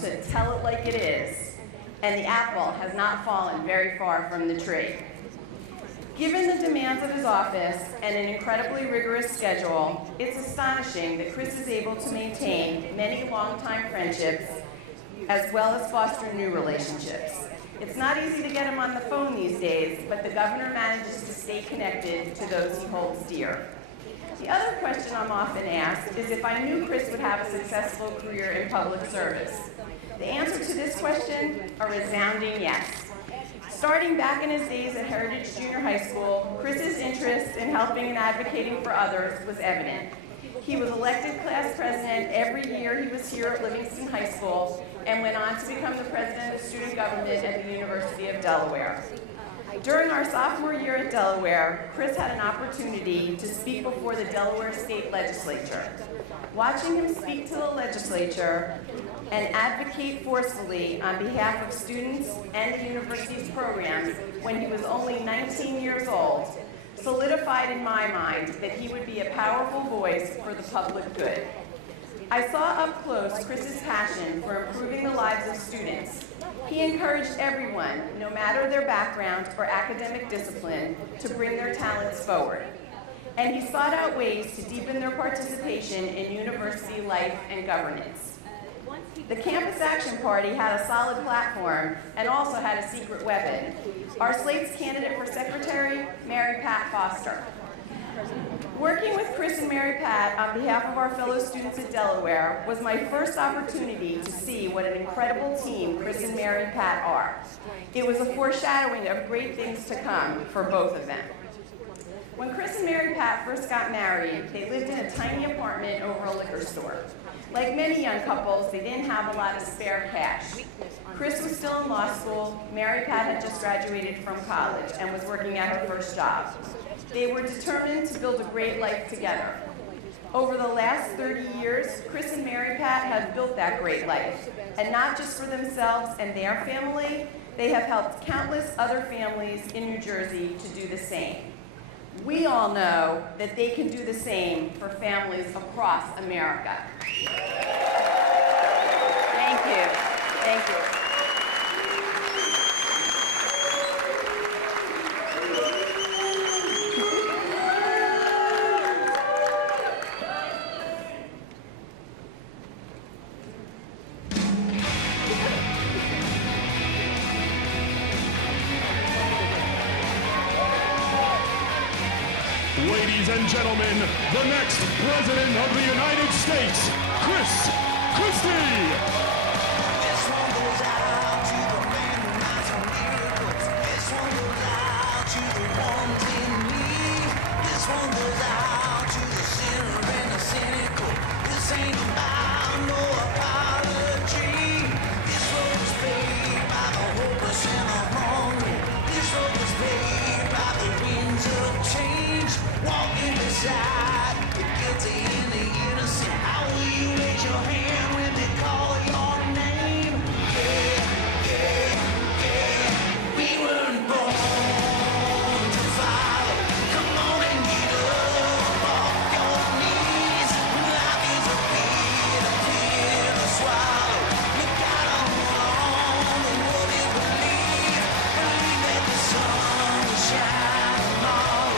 to tell it like it is, and the apple has not fallen very far from the tree. Given the demands of his office and an incredibly rigorous schedule, it's astonishing that Chris is able to maintain many longtime friendships as well as foster new relationships. It's not easy to get him on the phone these days, but the governor manages to stay connected to those he holds dear. The other question I'm often asked is if I knew Chris would have a successful career in public service. The answer to this question, a resounding yes. Starting back in his days at Heritage Junior High School, Chris's interest in helping and advocating for others was evident. He was elected class president every year he was here at Livingston High School and went on to become the president of student government at the University of Delaware. During our sophomore year at Delaware, Chris had an opportunity to speak before the Delaware State Legislature. Watching him speak to the legislature and advocate forcefully on behalf of students and the university's programs when he was only 19 years old solidified in my mind that he would be a powerful voice for the public good. I saw up close Chris's passion for improving the lives of students. He encouraged everyone, no matter their background or academic discipline, to bring their talents forward. And he sought out ways to deepen their participation in university life and governance. The Campus Action Party had a solid platform and also had a secret weapon. Our slate's candidate for secretary, Mary Pat Foster. Working with Chris and Mary Pat on behalf of our fellow students at Delaware was my first opportunity to see what an incredible team Chris and Mary Pat are. It was a foreshadowing of great things to come for both of them. When Chris and Mary Pat first got married, they lived in a tiny apartment over a liquor store. Like many young couples, they didn't have a lot of spare cash. Chris was still in law school, Mary Pat had just graduated from college and was working at her first job. They were determined to build a great life together. Over the last 30 years, Chris and Mary Pat have built that great life. And not just for themselves and their family, they have helped countless other families in New Jersey to do the same. We all know that they can do the same for families across America. Thank you. Thank you. Ladies and gentlemen, the next President of the United States, Chris Christie. This one goes out to the man who knocks on miracles. This one goes out to the ones in need. This one goes out to the sinner and the cynical. This ain't about no apology. This road is paved by the hopeless and the hungry. This road is paved by the winds of change. Walking beside the guilty and the innocent. How will you raise your hand when they call your name? Yeah, yeah, yeah. We weren't born to follow. Come on and get up off your knees. When life is a bitter pill to swallow, look out on and what you believe. Believe that the sun will shine tomorrow.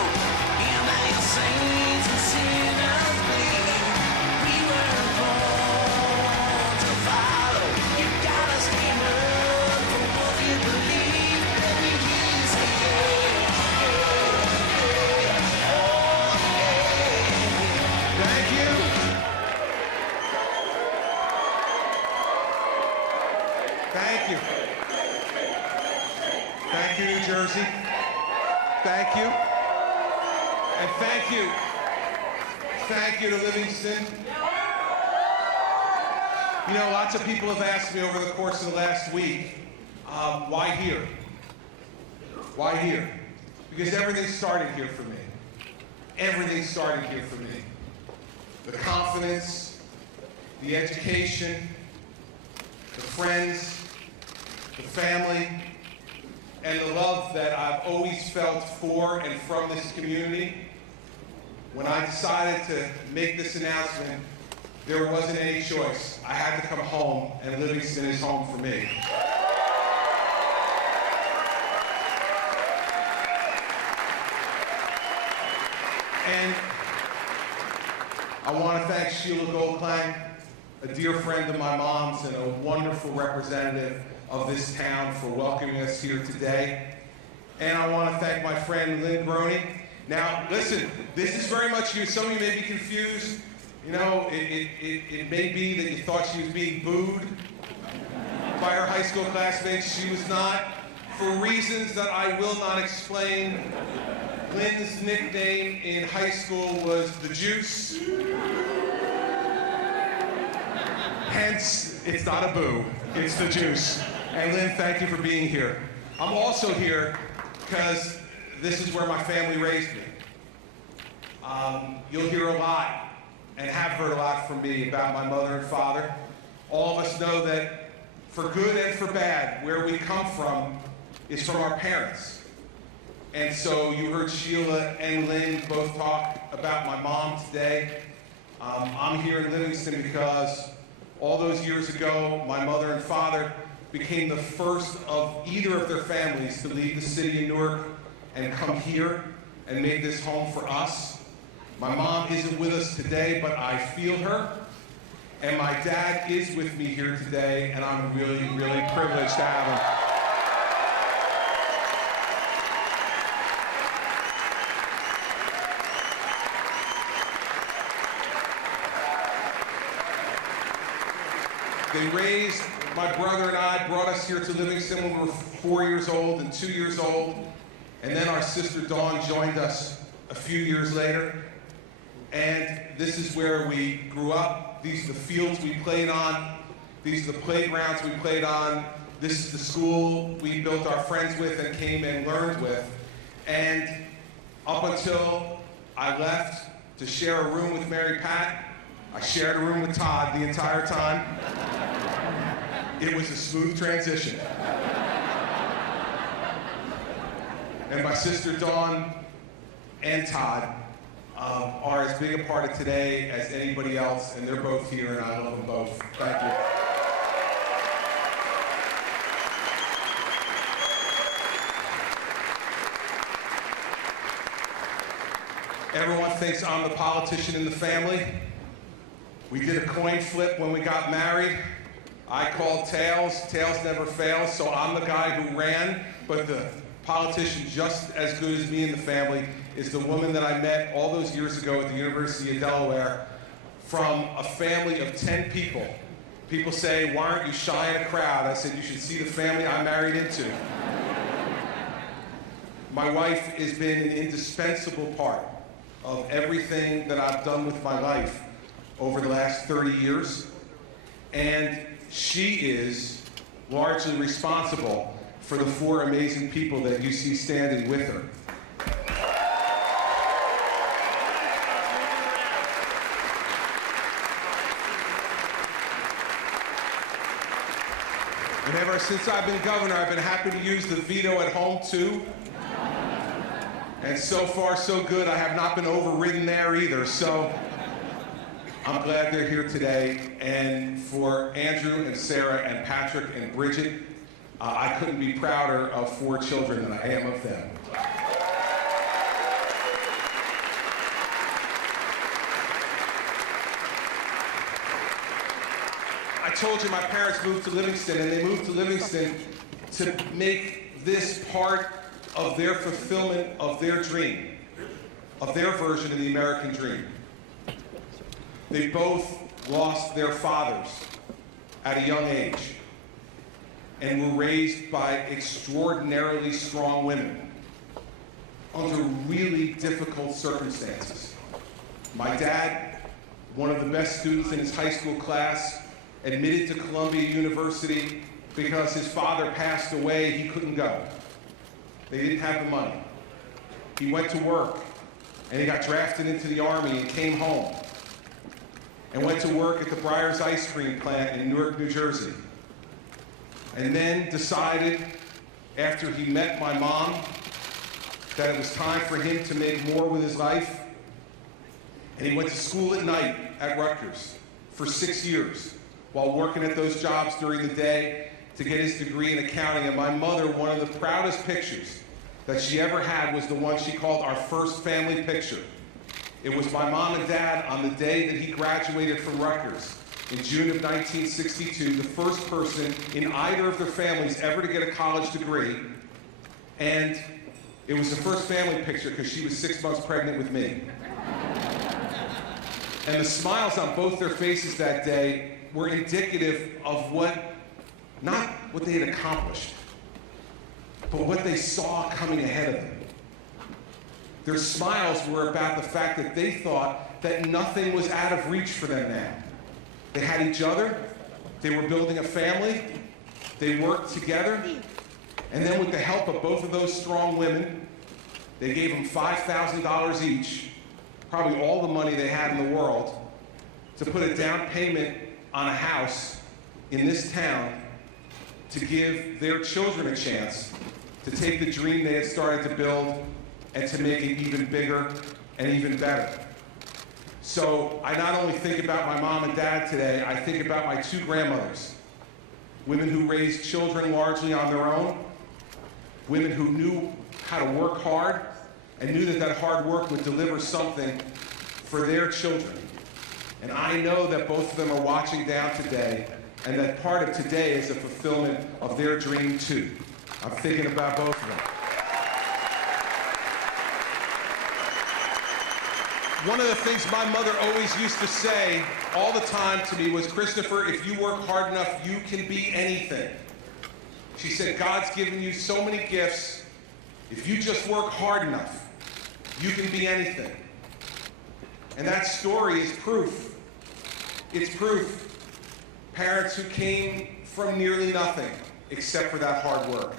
Saints and sinners bleed. We weren't born to follow. You gotta stand up for what you believe. Let me hear you say yeah, yeah, yeah, oh yeah. Thank you. Thank you. Thank you, New Jersey. Thank you. And thank you. Thank you to Livingston. You know, lots of people have asked me over the course of the last week, why here? Why here? Because everything started here for me. Everything started here for me. The confidence, the education, the friends, the family, and the love that I've always felt for and from this community. When I decided to make this announcement there wasn't any choice. I had to come home, and Livingston is home for me. And I want to thank Sheila Goldklang, a dear friend of my mom's and a wonderful representative of this town, for welcoming us here today. And I want to thank my friend Lynn Groening. Now, listen, this is very much you. Some of you may be confused. You know, it may be that you thought she was being booed by her high school classmates. She was not. For reasons that I will not explain, Lynn's nickname in high school was the Juice. Hence, it's not a boo, it's the Juice. And Lynn, thank you for being here. I'm also here because this is where my family raised me. You'll hear a lot, and have heard a lot from me about my mother and father. All of us know that for good and for bad, where we come from is from our parents. And so you heard Sheila and Lynn both talk about my mom today. I'm here in Livingston because all those years ago, my mother and father became the first of either of their families to leave the city of Newark and come here and made this home for us. My mom isn't with us today, but I feel her. And my dad is with me here today, and I'm really, really privileged to have him. They raised my brother and I, brought us here to Livingston when we were 4 years old and 2 years old. And then our sister Dawn joined us a few years later. And this is where we grew up. These are the fields we played on. These are the playgrounds we played on. This is the school we built our friends with and came and learned with. And up until I left to share a room with Mary Pat, I shared a room with Todd the entire time. It was a smooth transition. And my sister Dawn and Todd are as big a part of today as anybody else, and they're both here, and I love them both. Thank you. Everyone thinks I'm the politician in the family. We did a coin flip when we got married. I called tails. Tails never fails, so I'm the guy who ran, but the politician just as good as me in the family is the woman that I met all those years ago at the University of Delaware from a family of 10 people. People say, why aren't you shy in a crowd? I said, you should see the family I married into. My wife has been an indispensable part of everything that I've done with my life over the last 30 years, and she is largely responsible for the 4 amazing people that you see standing with her. And ever since I've been governor, I've been happy to use the veto at home too. And so far, so good. I have not been overridden there either. So I'm glad they're here today. And for Andrew and Sarah and Patrick and Bridget, I couldn't be prouder of 4 children than I am of them. I told you my parents moved to Livingston, and they moved to Livingston to make this part of their fulfillment of their dream, of their version of the American dream. They both lost their fathers at a young age and were raised by extraordinarily strong women under really difficult circumstances. My dad, one of the best students in his high school class, admitted to Columbia University because his father passed away. He couldn't go. They didn't have the money. He went to work, and he got drafted into the Army and came home and went to work at the Breyers ice cream plant in Newark, New Jersey. And then decided, after he met my mom, that it was time for him to make more with his life. And he went to school at night at Rutgers for 6 years while working at those jobs during the day to get his degree in accounting. And my mother, one of the proudest pictures that she ever had was the one she called our first family picture. It was my mom and dad on the day that he graduated from Rutgers in June of 1962, the first person in either of their families ever to get a college degree. And it was the first family picture because she was 6 months pregnant with me. And the smiles on both their faces that day were indicative of not what they had accomplished, but what they saw coming ahead of them. Their smiles were about the fact that they thought that nothing was out of reach for them now. They had each other, they were building a family, they worked together, and then with the help of both of those strong women, they gave them $5,000 each, probably all the money they had in the world, to put a down payment on a house in this town to give their children a chance to take the dream they had started to build and to make it even bigger and even better. So I not only think about my mom and dad today, I think about my 2 grandmothers, women who raised children largely on their own, women who knew how to work hard and knew that that hard work would deliver something for their children. And I know that both of them are watching down today, and that part of today is a fulfillment of their dream too. I'm thinking about both of them. One of the things my mother always used to say all the time to me was, Christopher, if you work hard enough, you can be anything. She said, God's given you so many gifts. If you just work hard enough, you can be anything. And that story is proof. It's proof. Parents who came from nearly nothing except for that hard work.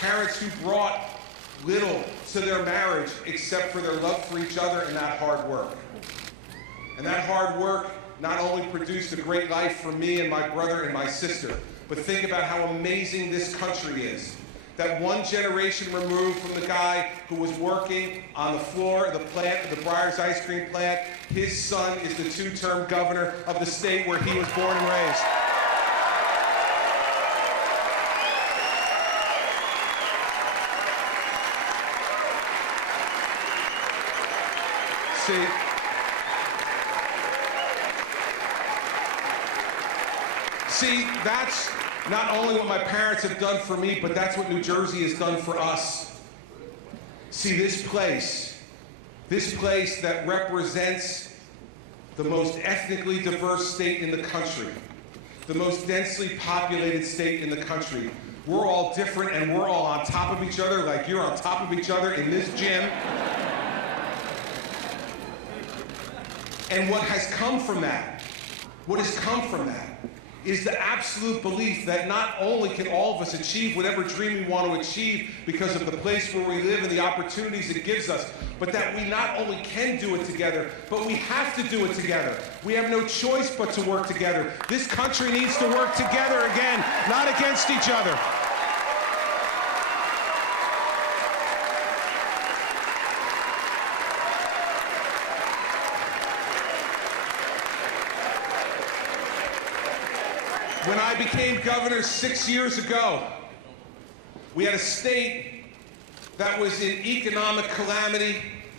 Parents who brought little to their marriage except for their love for each other and that hard work. And that hard work not only produced a great life for me and my brother and my sister, but think about how amazing this country is. That one generation removed from the guy who was working on the floor of the plant, the Breyers ice cream plant, his son is the 2-term governor of the state where he was born and raised. See, that's not only what my parents have done for me, but that's what New Jersey has done for us. See, this place that represents the most ethnically diverse state in the country, the most densely populated state in the country. We're all different and we're all on top of each other like you're on top of each other in this gym. And what has come from that is the absolute belief that not only can all of us achieve whatever dream we want to achieve because of the place where we live and the opportunities it gives us, but that we not only can do it together, but we have to do it together. We have no choice but to work together. This country needs to work together again, not against each other. When I became governor 6 years ago, we had a state that was in economic calamity,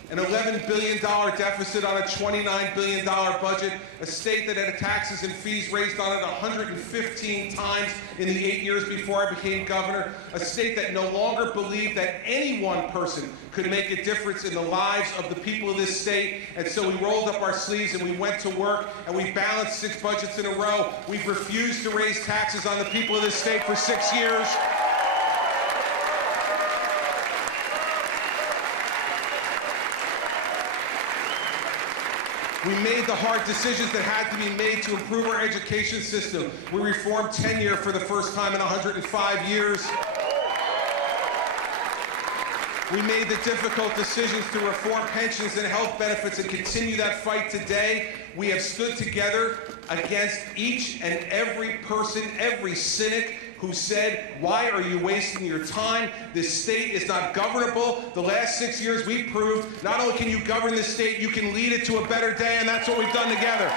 an $11 billion deficit on a $29 billion budget, a state that had taxes and fees raised on it 115 times in the 8 years before I became governor, a state that no longer believed that any one person could make a difference in the lives of the people of this state. And so we rolled up our sleeves and we went to work and we balanced 6 budgets in a row. We've refused to raise taxes on the people of this state for 6 years. We made the hard decisions that had to be made to improve our education system. We reformed tenure for the first time in 105 years. We made the difficult decisions to reform pensions and health benefits and continue that fight today. We have stood together against each and every person, every cynic who said, why are you wasting your time? This state is not governable. The last 6 years we proved not only can you govern this state, you can lead it to a better day, and that's what we've done together.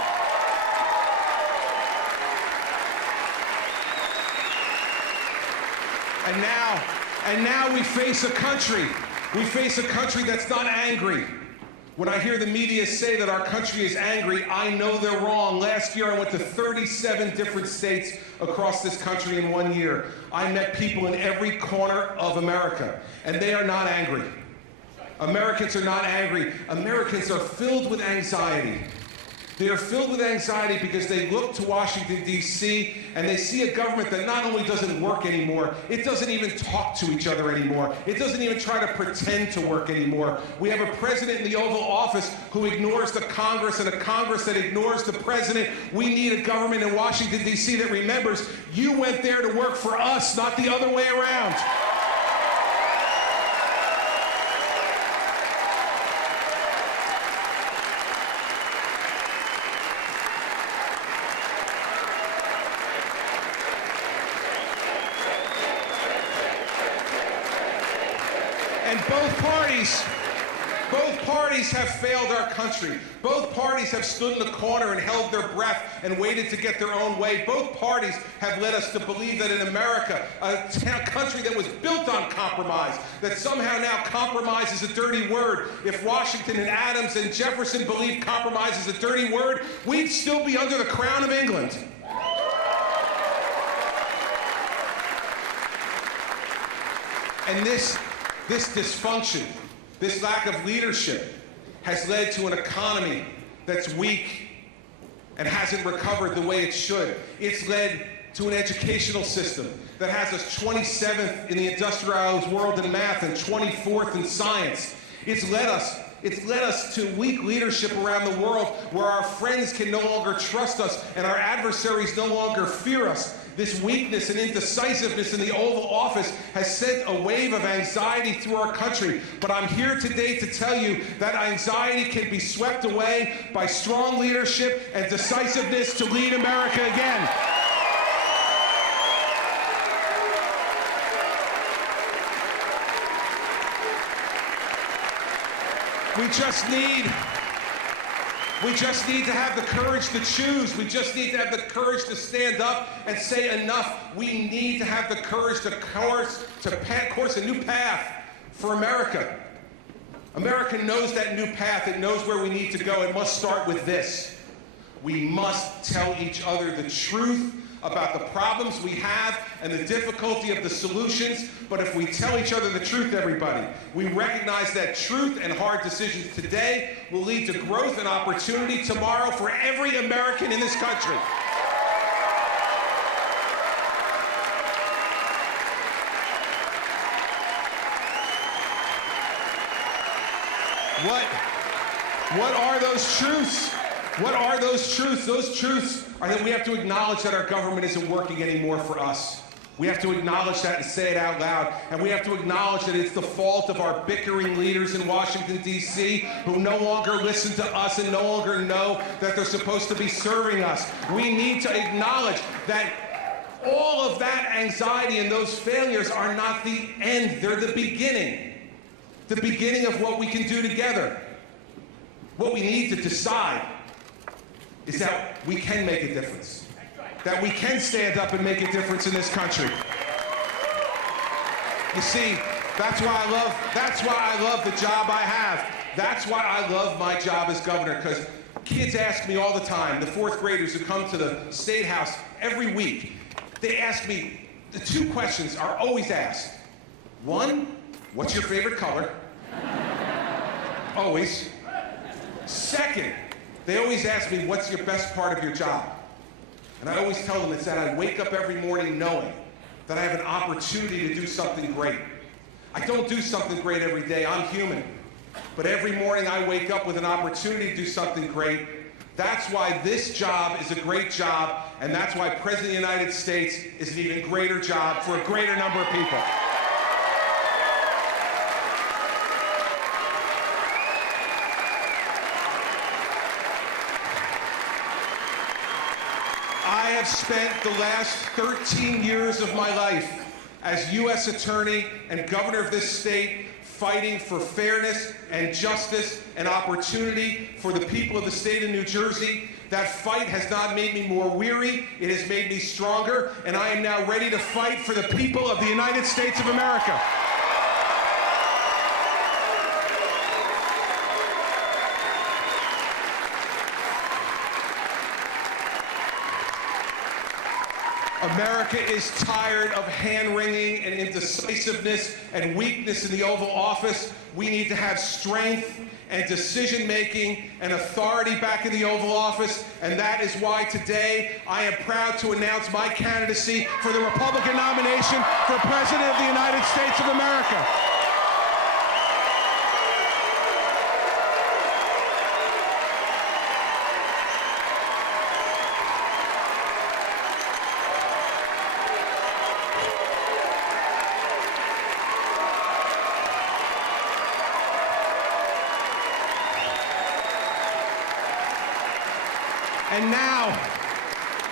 And now we face a country. We face a country that's not angry. When I hear the media say that our country is angry, I know they're wrong. Last year, I went to 37 different states across this country in 1 year. I met people in every corner of America, and they are not angry. Americans are not angry. Americans are filled with anxiety. They are filled with anxiety because they look to Washington, D.C., and they see a government that not only doesn't work anymore, it doesn't even talk to each other anymore. It doesn't even try to pretend to work anymore. We have a president in the Oval Office who ignores the Congress and a Congress that ignores the president. We need a government in Washington, D.C. that remembers you went there to work for us, not the other way around. And both parties have failed our country. Both parties have stood in the corner and held their breath and waited to get their own way. Both parties have led us to believe that in America, a country that was built on compromise, that somehow now compromise is a dirty word. If Washington and Adams and Jefferson believed compromise is a dirty word, we'd still be under the crown of England. And this dysfunction, this lack of leadership, has led to an economy that's weak and hasn't recovered the way it should. It's led to an educational system that has us 27th in the industrialized world in math and 24th in science. It's led us to weak leadership around the world where our friends can no longer trust us and our adversaries no longer fear us. This weakness and indecisiveness in the Oval Office has sent a wave of anxiety through our country. But I'm here today to tell you that anxiety can be swept away by strong leadership and decisiveness to lead America again. We just need to have the courage to choose. We just need to have the courage to stand up and say enough. We need to have the courage to course a new path for America. America knows that new path. It knows where we need to go. It must start with this. We must tell each other the truth about the problems we have and the difficulty of the solutions. But if we tell each other the truth, everybody, we recognize that truth and hard decisions today will lead to growth and opportunity tomorrow for every American in this country. What are those truths? What are those truths? Those truths are that we have to acknowledge that our government isn't working anymore for us. We have to acknowledge that and say it out loud. And we have to acknowledge that it's the fault of our bickering leaders in Washington, D.C., who no longer listen to us and no longer know that they're supposed to be serving us. We need to acknowledge that all of that anxiety and those failures are not the end. They're the beginning of what we can do together. What we need to decide is that we can make a difference, that we can stand up and make a difference in this country. You see, that's why I love the job I have. That's why I love my job as governor, because kids ask me all the time, the fourth graders who come to the State House every week, they ask me, the two questions are always asked. One, what's your favorite color? Always. Second, they always ask me, what's your best part of your job? And I always tell them it's that I wake up every morning knowing that I have an opportunity to do something great. I don't do something great every day. I'm human. But every morning I wake up with an opportunity to do something great. That's why this job is a great job, and that's why President of the United States is an even greater job for a greater number of people. I have spent the last 13 years of my life as U.S. Attorney and Governor of this state fighting for fairness and justice and opportunity for the people of the state of New Jersey. That fight has not made me more weary, it has made me stronger, and I am now ready to fight for the people of the United States of America. America is tired of hand-wringing and indecisiveness and weakness in the Oval Office. We need to have strength and decision-making and authority back in the Oval Office, and that is why today I am proud to announce my candidacy for the Republican nomination for President of the United States of America.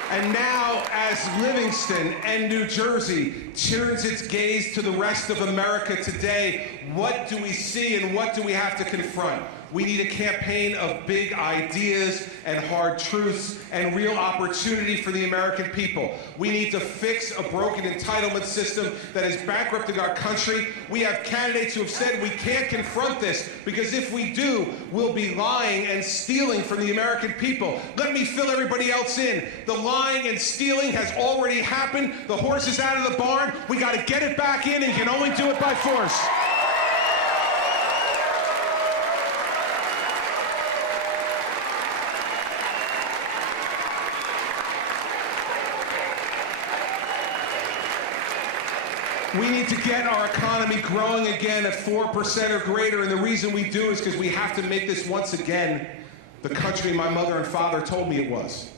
And now, as Livingston and New Jersey turns its gaze to the rest of America today, what do we see and what do we have to confront? We need a campaign of big ideas and hard truths and real opportunity for the American people. We need to fix a broken entitlement system that is bankrupting our country. We have candidates who have said we can't confront this because if we do, we'll be lying and stealing from the American people. Let me fill everybody else in. The lying and stealing has already happened. The horse is out of the barn. We got to get it back in, and you can only do it by force. We need to get our economy growing again at 4% or greater, and the reason we do is because we have to make this once again the country my mother and father told me it was.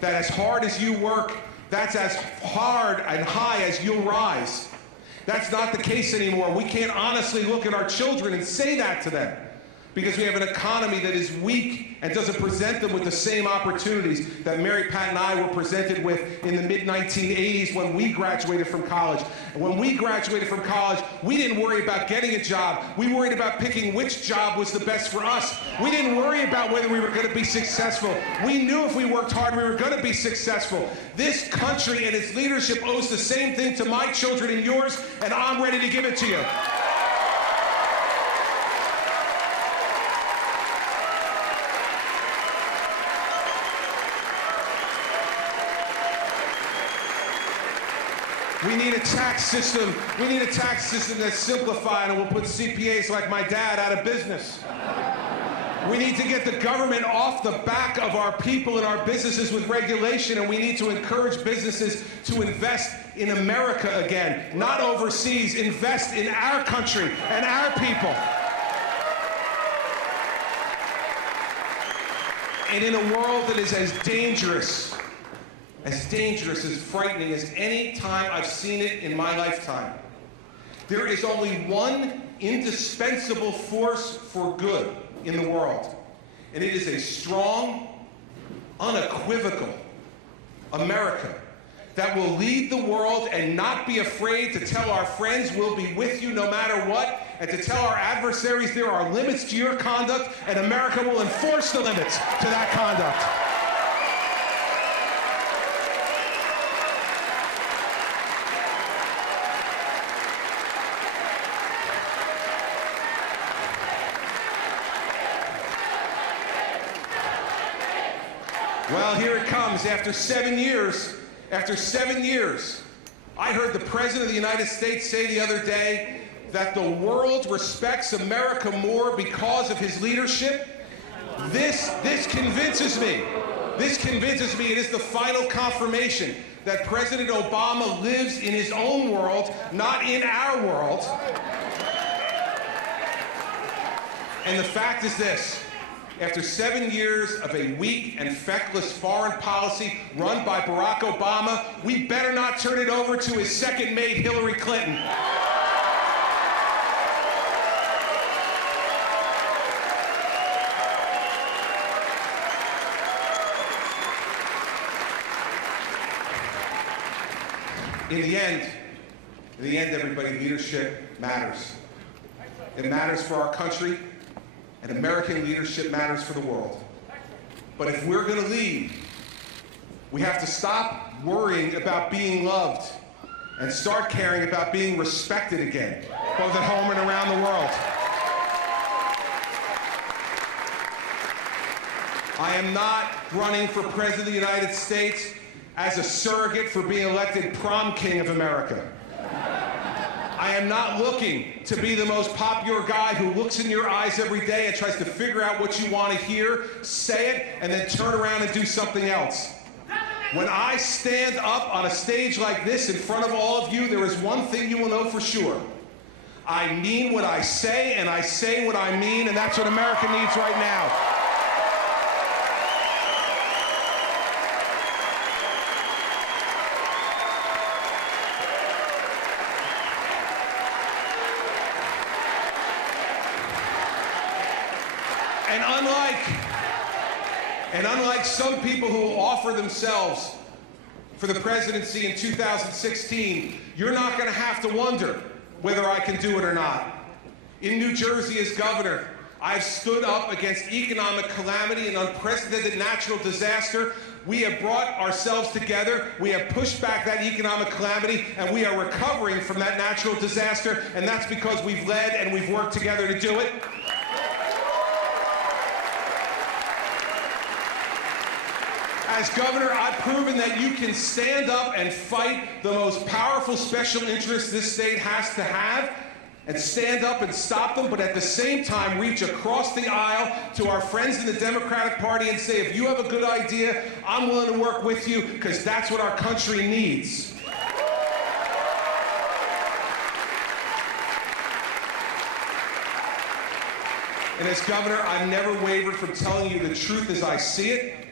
That as hard as you work, that's as hard and high as you'll rise. That's not the case anymore. We can't honestly look at our children and say that to them because we have an economy that is weak and doesn't present them with the same opportunities that Mary Pat and I were presented with in the mid-1980s when we graduated from college. And when we graduated from college, we didn't worry about getting a job. We worried about picking which job was the best for us. We didn't worry about whether we were going to be successful. We knew if we worked hard, we were going to be successful. This country and its leadership owes the same thing to my children and yours, and I'm ready to give it to you. We need a tax system. We need a tax system that's simplified and will put CPAs like my dad out of business. We need to get the government off the back of our people and our businesses with regulation, and we need to encourage businesses to invest in America again, not overseas. Invest in our country and our people. And in a world that is as dangerous, as frightening as any time I've seen it in my lifetime, there is only one indispensable force for good in the world, and it is a strong, unequivocal America that will lead the world and not be afraid to tell our friends we'll be with you no matter what, and to tell our adversaries there are limits to your conduct, and America will enforce the limits to that conduct. Well, here it comes. After 7 years, I heard the President of the United States say the other day that the world respects America more because of his leadership. This convinces me. This convinces me it is the final confirmation that President Obama lives in his own world, not in our world. And the fact is this. After 7 years of a weak and feckless foreign policy run by Barack Obama, we better not turn it over to his second mate, Hillary Clinton. In the end, everybody, leadership matters. It matters for our country, and American leadership matters for the world. But if we're going to lead, we have to stop worrying about being loved and start caring about being respected again, both at home and around the world. I am not running for President of the United States as a surrogate for being elected prom king of America. I am not looking to be the most popular guy who looks in your eyes every day and tries to figure out what you want to hear, say it, and then turn around and do something else. When I stand up on a stage like this in front of all of you, there is one thing you will know for sure. I mean what I say, and I say what I mean, and that's what America needs right now. And unlike some people who will offer themselves for the presidency in 2016, you're not going to have to wonder whether I can do it or not. In New Jersey as governor, I've stood up against economic calamity and unprecedented natural disaster. We have brought ourselves together, we have pushed back that economic calamity, and we are recovering from that natural disaster, and that's because we've led and we've worked together to do it. As governor, I've proven that you can stand up and fight the most powerful special interests this state has to have, and stand up and stop them, but at the same time reach across the aisle to our friends in the Democratic Party and say, if you have a good idea, I'm willing to work with you, because that's what our country needs. And as governor, I've never wavered from telling you the truth as I see it,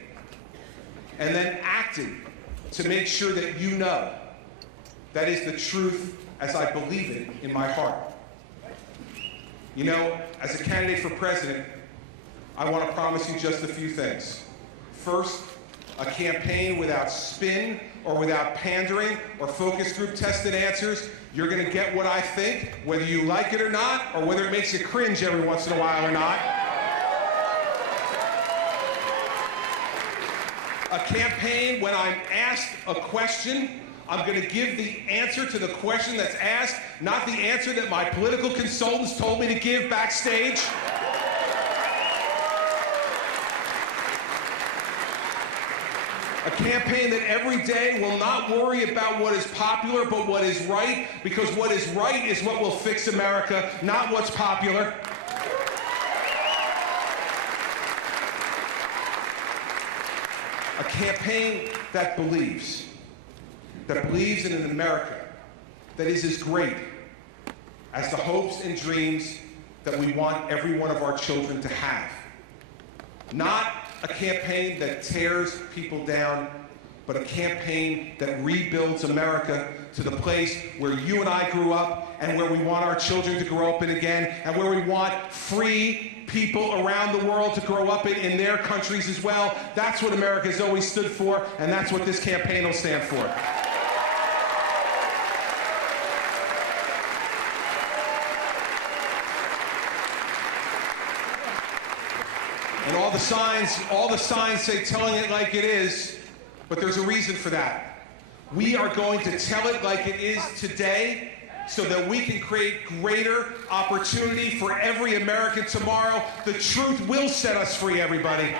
and then acting to make sure that you know that is the truth as I believe it in my heart. You know, as a candidate for president, I want to promise you just a few things. First, a campaign without spin or without pandering or focus group tested answers. You're going to get what I think, whether you like it or not, or whether it makes you cringe every once in a while or not. A campaign, when I'm asked a question, I'm going to give the answer to the question that's asked, not the answer that my political consultants told me to give backstage. A campaign that every day will not worry about what is popular, but what is right, because what is right is what will fix America, not what's popular. A campaign that believes in an America that is as great as the hopes and dreams that we want every one of our children to have. Not a campaign that tears people down, but a campaign that rebuilds America to the place where you and I grew up and where we want our children to grow up in again, and where we want free people around the world to grow up in their countries as well. That's what America has always stood for, and that's what this campaign will stand for. And all the signs say telling it like it is, but there's a reason for that. We are going to tell it like it is today so that we can create greater opportunity for every American tomorrow. The truth will set us free, everybody.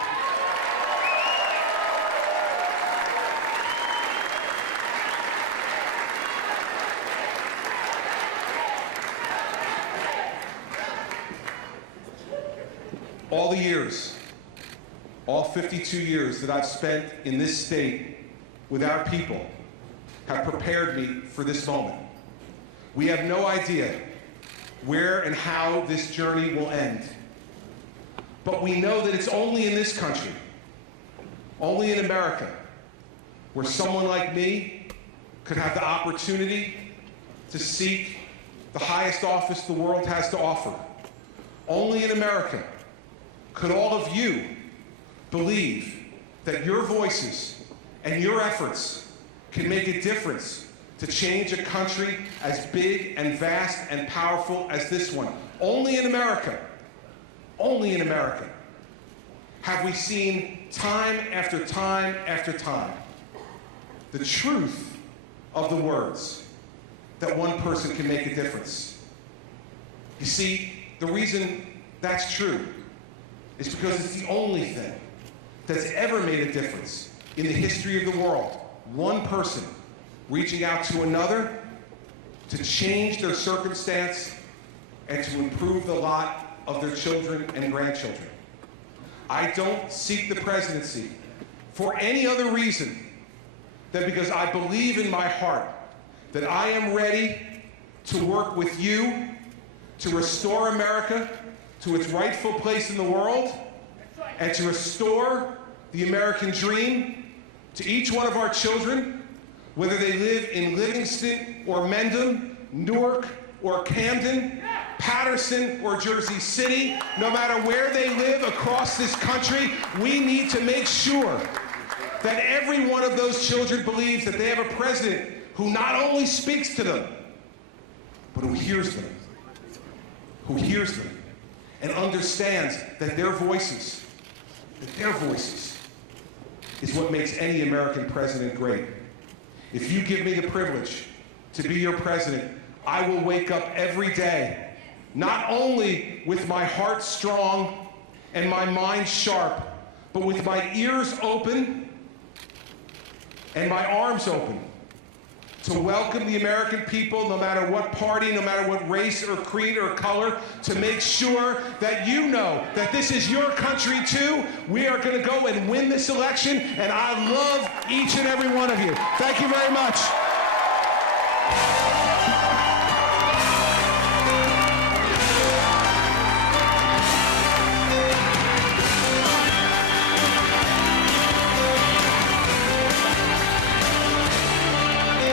All the years, all 52 years that I've spent in this state with our people have prepared me for this moment. We have no idea where and how this journey will end. But we know that it's only in this country, only in America, where someone like me could have the opportunity to seek the highest office the world has to offer. Only in America could all of you believe that your voices and your efforts can make a difference to change a country as big and vast and powerful as this one. Only in America have we seen time after time after time the truth of the words that one person can make a difference. You see, the reason that's true is because it's the only thing that's ever made a difference in the history of the world. One person reaching out to another to change their circumstance and to improve the lot of their children and grandchildren. I don't seek the presidency for any other reason than because I believe in my heart that I am ready to work with you to restore America to its rightful place in the world and to restore the American dream to each one of our children, whether they live in Livingston or Mendham, Newark or Camden, Patterson or Jersey City, no matter where they live across this country, we need to make sure that every one of those children believes that they have a president who not only speaks to them, but who hears them, and understands that their voices is what makes any American president great. If you give me the privilege to be your president, I will wake up every day, not only with my heart strong and my mind sharp, but with my ears open and my arms open to welcome the American people, no matter what party, no matter what race or creed or color, to make sure that you know that this is your country too. We are going to go and win this election, and I love each and every one of you. Thank you very much.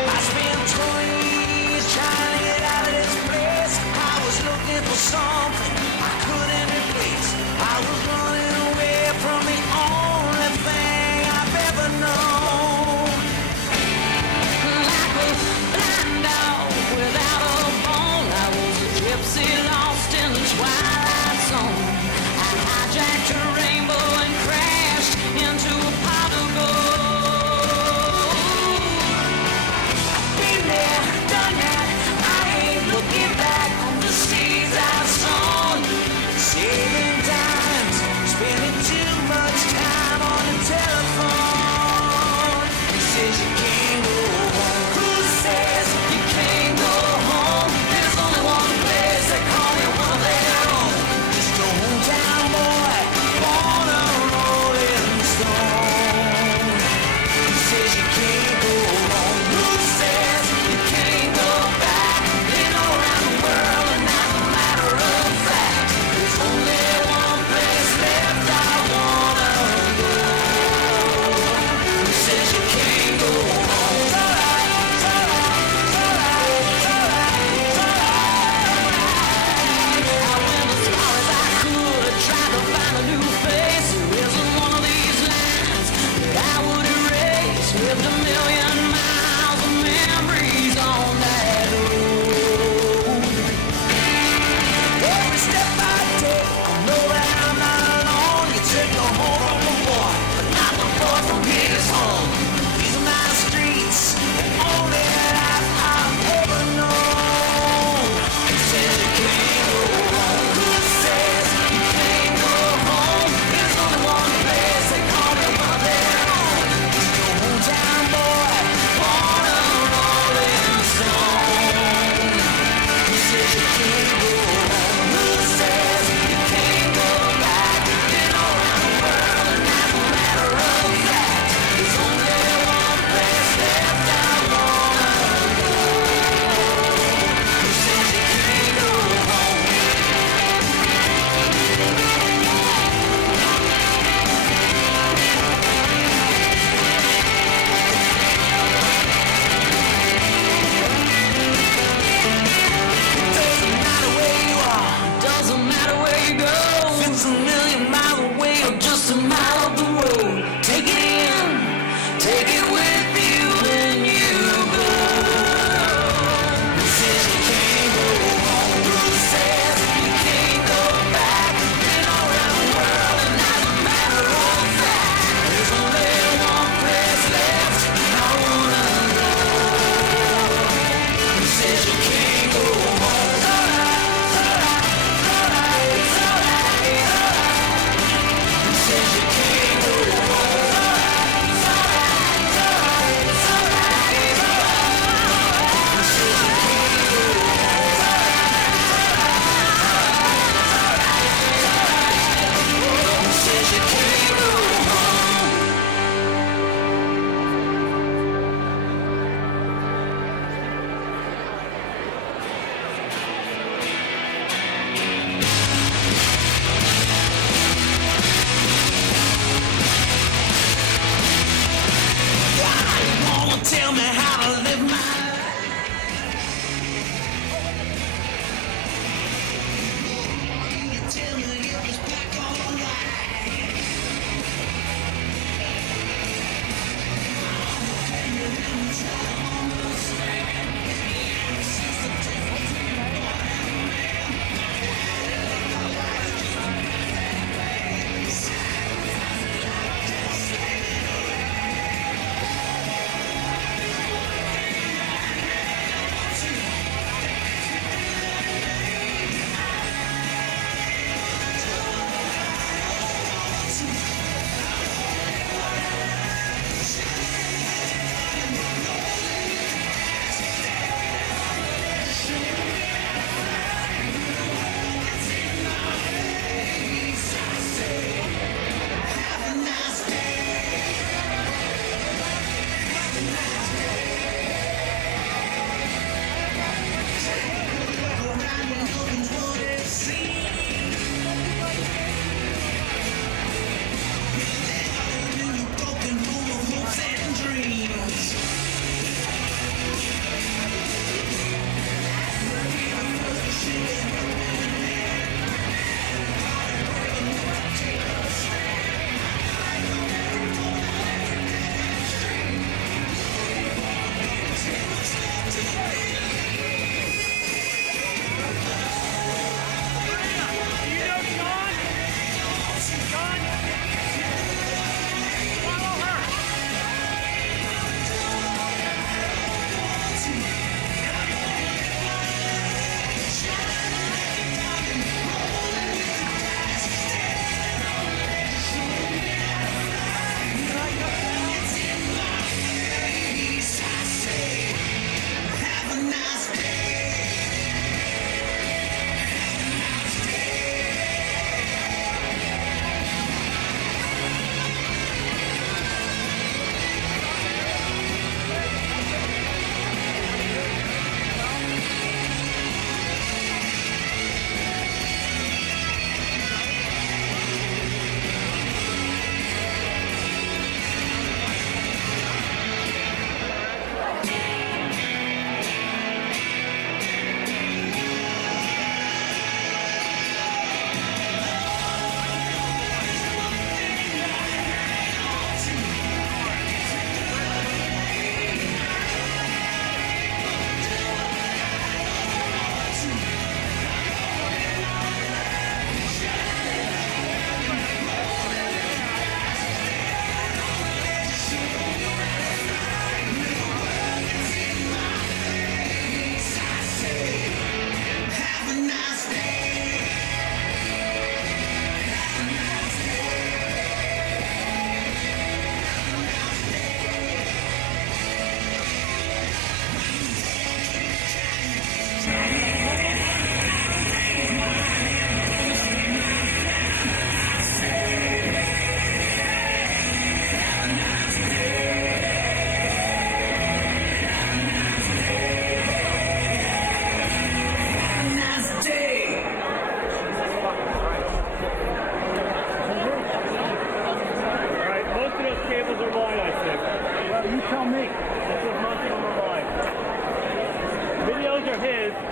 I spent 20 years trying to get out of this place. I was looking for something I couldn't replace. I was running away from the only thing I've ever known.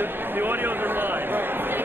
The audios are live.